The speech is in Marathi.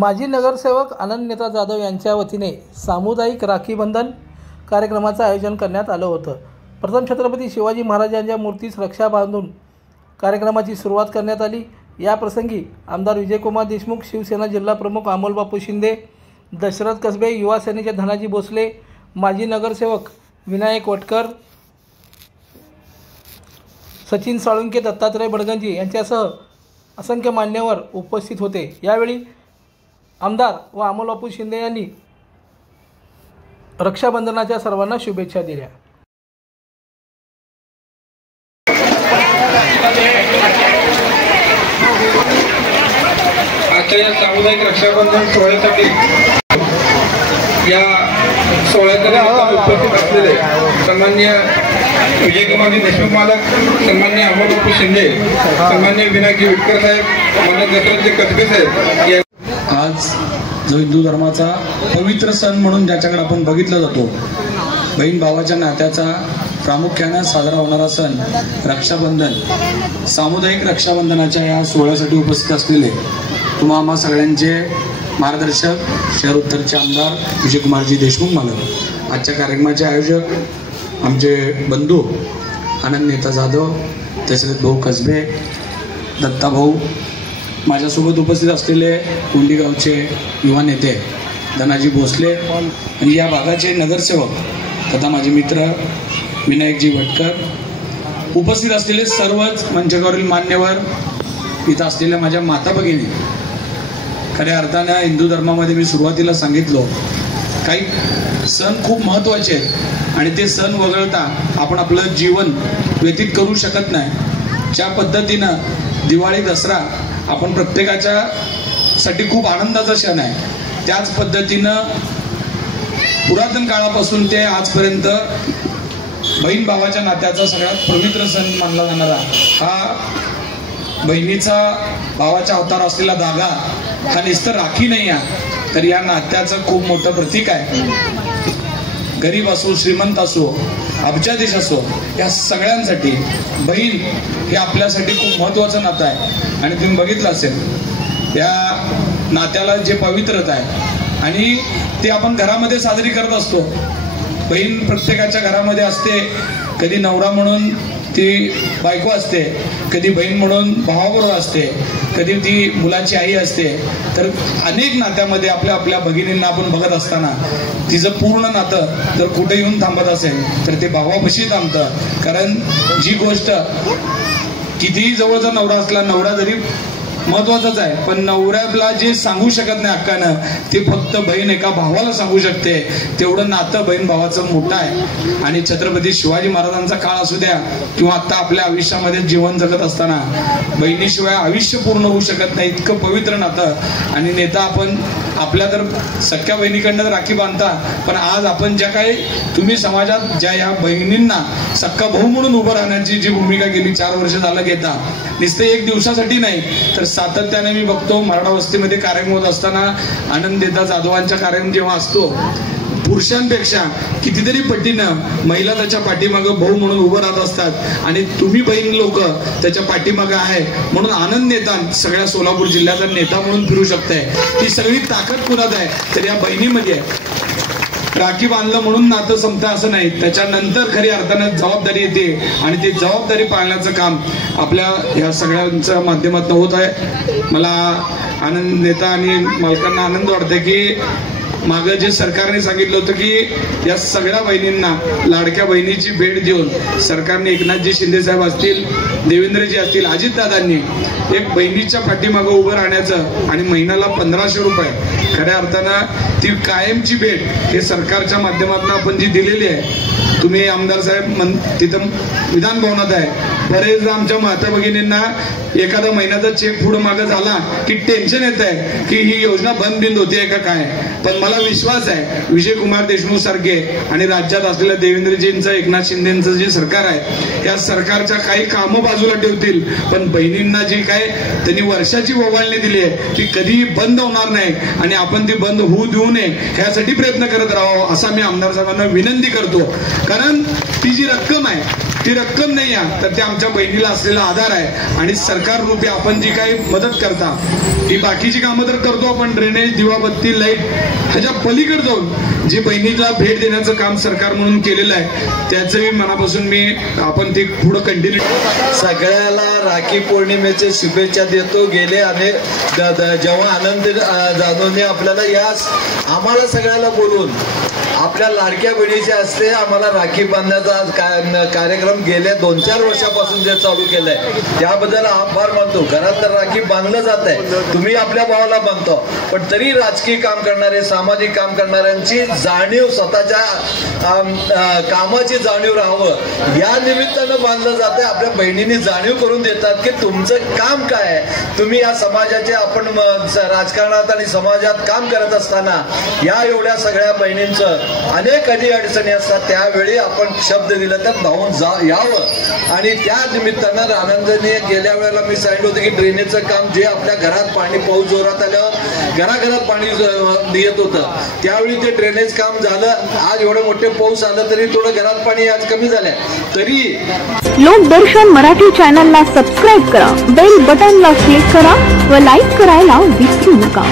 माजी नगरसेवक आनंद नेता जाधव यांच्या वतीने सामुदायिक राखी बंधन कार्यक्रमाचं आयोजन करण्यात आलं होतं। प्रथम छत्रपती शिवाजी महाराजांच्या मूर्तीस रक्षा बांधून कार्यक्रमाची सुरुवात करण्यात आली। या प्रसंगी आमदार विजयकुमार देशमुख, शिवसेना जिल्हा प्रमुख अमोल बापू शिंदे, दशरथ कसबे, युवा सेनेचे धनाजी भोसले, माजी नगरसेवक विनायक वटकर, सचिन साळुंके, दत्तात्रय बडगंजी यांच्यासह असंख्य मान्यवर उपस्थित होते। यावेळी आमदार व अमोल बापू शिंदे यांनी रक्षाबंधनाच्या सर्वांना शुभेच्छा दिल्या। आजच्या या सामुदायिक रक्षाबंधन सोहळ्यासाठी या सोहळ्यामध्ये उपस्थित असलेले सन्माननीय विजयकुमार देशमुख मालक, सन्माननीय अमोल बापू शिंदे, सन्माननीय विनायक वटकर साहेब, माननीय दत्तात्रय कसबे साहेब, आज जो हिंदू धर्माचा पवित्र सण म्हणून ज्याच्याकडे आपण बघितलं जातो, बहीण भावाच्या नात्याचा प्रामुख्याने साजरा होणारा सण रक्षाबंधन, सामुदायिक रक्षाबंधनाच्या या सोहळ्यासाठी उपस्थित असलेले तुम्हा आम्हा सगळ्यांचे मार्गदर्शक शहर उत्तरचे आमदार विजयकुमारजी देशमुख मालक, आजच्या कार्यक्रमाचे आयोजक आमचे बंधू आनंद नेता जाधव, दशरथ भाऊ कसबे, दत्ता भाऊ, माझ्यासोबत उपस्थित असलेले कोंडी गावचे युवा नेते धनाजी भोसले आणि या भागाचे नगरसेवक तथा माझे मित्र विनायकजी वटकर, उपस्थित असलेले सर्वच मंचावरील मान्यवर, इथं असलेल्या माझ्या माता भगिनी। खऱ्या अर्थानं हिंदू धर्मामध्ये मी सुरुवातीला सांगितलो काही सण खूप महत्त्वाचे आहेत आणि ते सण वगळता आपण आपलं जीवन व्यतीत करू शकत नाही। ज्या पद्धतीनं दिवाळी, दसरा आपण प्रत्येकाच्या साठी खूप आनंदाचा क्षण आहे, त्याच पद्धतीनं पुरातन काळापासून ते आजपर्यंत बहीण भावाच्या नात्याचा सगळ्यात पवित्र सण मानला जाणारा हा बहिणीचा भावाच्या अवतार असलेला धागा हा नुसतं राखी नाही आहे, तर या नात्याचं खूप मोठं प्रतीक आहे। गरीब असो, श्रीमंत असो, अब्जाधीश असो, या सगळ्यांसाठी बहीण हे आपल्यासाठी खूप महत्त्वाचं नातं आहे। आणि तुम्ही बघितलं असेल या नात्याला जे पवित्रता आहे आणि ते आपण घरामध्ये साजरी करत असतो। बहीण प्रत्येकाच्या घरामध्ये असते, कधी नवरा म्हणून ती बायको असते, कधी बहीण म्हणून भावाबरोबर असते, कधी ती मुलाची आई असते। तर अनेक नात्यामध्ये आपल्या आपल्या भगिनींना आपण बघत असताना तिचं पूर्ण नातं जर कुठे येऊन थांबत असेल तर ते भावापाशी थांबतं। कारण जी गोष्ट कितीही जवळचा नवरा असला, नवरा जरी महत्वाचाच आहे, पण नवऱ्याला जे सांगू शकत नाही हक्कानं ते फक्त बहीण एका भावाला सांगू शकते। तेवढं नातं बहीण भावाचं मोठं आहे। आणि छत्रपती शिवाजी महाराजांचा काळ असू द्या किंवा आता आपल्या आयुष्यामध्ये जीवन जगत असताना बहिणीशिवाय आयुष्य पूर्ण होऊ शकत नाही, इतकं पवित्र नातं। आणि नेता आपण आपल्या तर सख्या बहिणीकडनं राखी बांधता, पण आज आपण ज्या काही तुम्ही समाजात ज्या या बहिणींना सक्का भाऊ म्हणून उभं राहण्याची जी भूमिका गेली 4 वर्ष झालं घेता, नुसतं एक दिवसासाठी नाही तर सातत्याने मी बघतो मराठा वस्तीमध्ये कार्यक्रम होत असताना आनंद नेता जाधवांचा कार्यक्रम जेव्हा असतो, पुरुषांपेक्षा कितीतरी पटीनं महिला त्याच्या पाठीमागं भाऊ म्हणून उभं राहत असतात आणि तुम्ही बहीण लोक त्याच्या पाठीमागं आहे म्हणून आनंद नेता सगळ्या सोलापूर जिल्ह्याचा नेता म्हणून फिरू शकताय। ती सगळी ताकद कुणात आहे तर या बहिणीमध्ये आहे। राखी बांधलं म्हणून नातं संपतं असं नाही, त्याच्यानंतर खरी अर्थानं जबाबदारी येते आणि ती जबाबदारी पाळण्याचं काम आपल्या या सगळ्यांच्या माध्यमातून होत आहे। मला आनंद नेता आणि मालकांना आनंद वाटतोय की मागं जे सरकारने सांगितलं होतं की या सगळ्या बहिणींना लाडक्या बहिणीची भेट देऊन सरकारने एकनाथजी शिंदे साहेब असतील, देवेंद्रजी असतील, अजितदादांनी एक बहिणीच्या पाठीमागं उभं राहण्याचं आणि महिन्याला 1500 रुपये खऱ्या अर्थानं ती कायमची भेट हे सरकारच्या माध्यमातून आपण जी दिलेली आहे। तुम्ही आमदार साहेब तिथं विधान भवनात आहे, बरेच आमच्या माता भगिनींना एखादा महिन्याचा चेक पुढं मागं झाला की टेन्शन येत आहे की ही योजना बंद होतीये का काय। पण मला विश्वास आहे विजयकुमार देशमुख सारखे आणि राज्यात असलेल्या देवेंद्रजींचं, एकनाथ शिंदेचं जे सरकार आहे या सरकारच्या काही कामं बाजूला ठेवतील, पण बहिणींना जी काय त्यांनी वर्षाची ओवाळणी दिली आहे ती कधीही बंद होणार नाही आणि आपण ती बंद होऊ देऊ नये ह्यासाठी प्रयत्न करत राहावं असं मी आमदार साहेबांना विनंती करतो। कारण ती जी रक्कम आहे ती रक्कम नाही आहे, तर ते आमच्या बहिणीला असलेला आधार आहे. आणि सरकार रूपी आपण जी काही मदत करता ही बाकीची कामं तर करतो आपण, ड्रेनेज, दिवाबत्ती, लाईट, ह्याच्या पलीकडे जाऊन जी बहिणीला भेट देण्याचं काम सरकार म्हणून केलेलं आहे त्याचंही मनापासून आपण ते पुढं कंटिन्यू. सगळ्याला राखी पौर्णिमेचे शुभेच्छा देतो. गेले अनेक जेव्हा आनंद जाधवने आपल्याला आम्हाला सगळ्याला बोलून आपल्या लाडक्या बहिणीच्या हस्ते आम्हाला राखी बांधण्याचा कार्यक्रम गेल्या 2-4 वर्षापासून जे चालू केलंय त्याबद्दल आभार मानतो. घरात तर राखी बांधलं जात आहे, तुम्ही आपल्या भावाला बांधतो, पण तरी राजकीय काम करणारे, सामाजिक काम करणाऱ्यांची जाणीव, स्वतःच्या कामाची जाणीव राहावं या निमित्तानं बांधलं जात आहे. आपल्या बहिणींनी जाणीव करून देतात की तुमचं काम काय आहे, तुम्ही या समाजाचे, आपण राजकारणात आणि समाजात काम करत असताना या एवढ्या सगळ्या बहिणींचं अनेक अडचणी असतात, त्यावेळी आपण शब्द दिला तर धावून यावं. आणि त्या निमित्तानं आनंदाने गेल्या वेळेला मी सांगितलं होतं की ड्रेनेजचं काम जे आपल्या घरात पाणी, पाऊस जोरात आल्यावर घराघरात पाणी येत होतं त्यावेळी ते ड्रेनेज काम झालं. आज एवढे मोठे पाऊस आलं तरी थोडं घरात पाणी आज कमी झालंय. तरी लोकदर्शन मराठी चॅनलला सबस्क्राईब करा, बेल बटनला क्लिक करा व लाईक करायला विसरू नका.